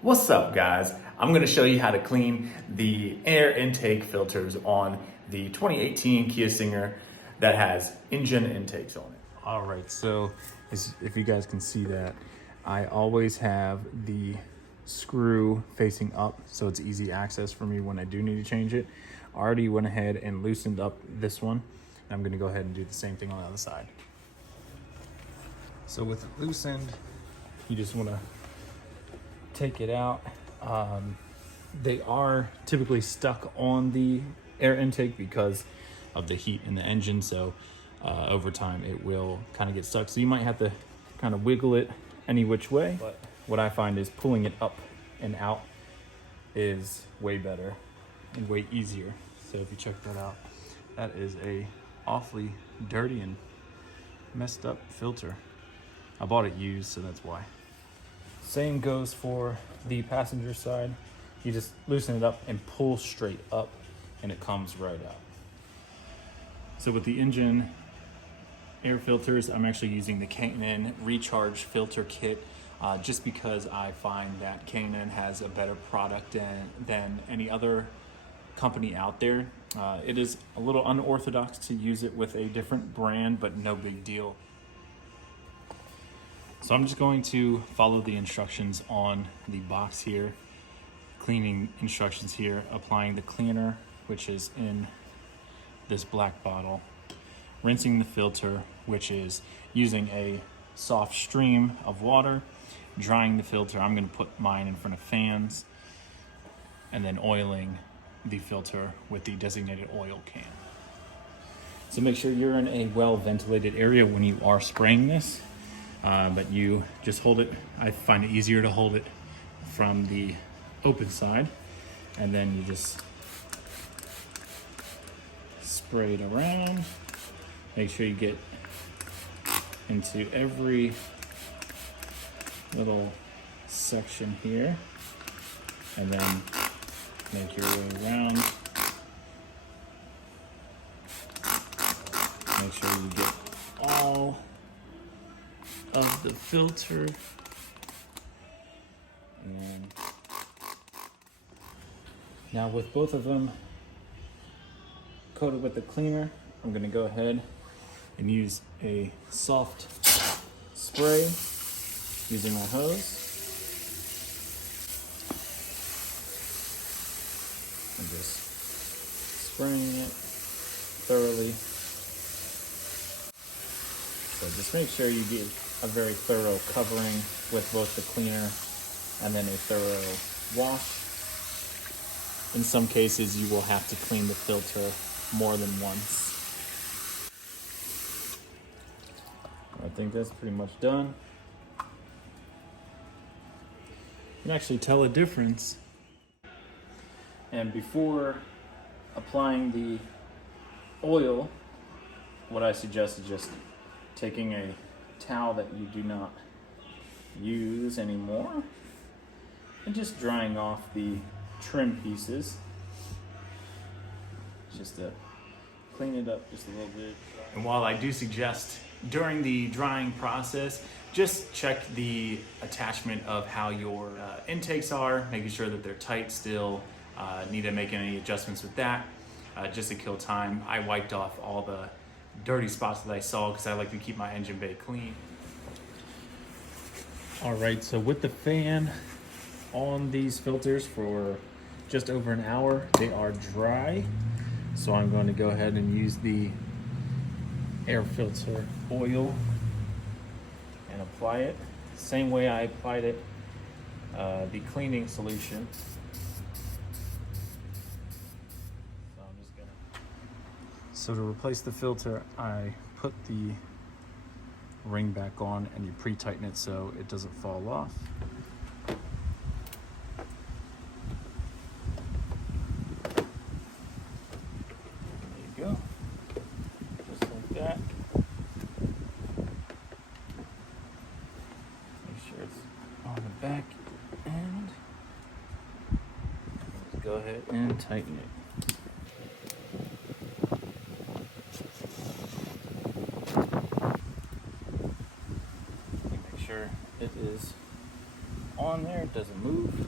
What's up, guys? I'm going to show you how to clean the air intake filters on the 2018 Kia Stinger that has engine intakes on it. All right, so if you guys can see that, I always have the screw facing up so it's easy access for me when I do need to change it. I already went ahead and loosened up this one. And I'm going to go ahead and do the same thing on the other side. So with it loosened, you just want to take it out. They are typically stuck on the air intake because of the heat in the engine, so over time it will kind of get stuck, so you might have to kind of wiggle it any which way. But what I find is pulling it up and out is way better and way easier. So if you check that out, that is a awfully dirty and messed up filter. I bought it used, so that's why. Same goes for the passenger side. You just loosen it up and pull straight up and it comes right out. So with the engine air filters, I'm actually using the K&N Recharge Filter Kit just because I find that K&N has a better product than any other company out there. It is a little unorthodox to use it with a different brand, but no big deal. So I'm just going to follow the instructions on the box here, cleaning instructions here, applying the cleaner, which is in this black bottle, rinsing the filter, which is using a soft stream of water, drying the filter. I'm going to put mine in front of fans, and then oiling the filter with the designated oil can. So make sure you're in a well ventilated area when you are spraying this. But you just hold it. I find it easier to hold it from the open side, and then you just spray it around. Make sure you get into every little section here, and then make your way around. Make sure you get all of the filter, and now with both of them coated with the cleaner, I'm going to go ahead and use a soft spray using my hose and just spraying it thoroughly. So just make sure you get a very thorough covering with both the cleaner and then a thorough wash. In some cases, you will have to clean the filter more than once. I think that's pretty much done. You can actually tell a difference. And before applying the oil, what I suggest is just taking a towel that you do not use anymore and just drying off the trim pieces, just to clean it up just a little bit. And while I do suggest during the drying process, just check the attachment of how your intakes are, making sure that they're tight still. Need to make any adjustments with that just to kill time. I wiped off all the dirty spots that I saw because I like to keep my engine bay clean. All right, so with the fan on these filters for just over an hour, they are dry. So I'm going to go ahead and use the air filter oil and apply it same way I applied it, the cleaning solution. So to replace the filter, I put the ring back on and you pre-tighten it so it doesn't fall off. There you go, just like that. Make sure it's on the back end. Let's go ahead and tighten it. It is on there, it doesn't move.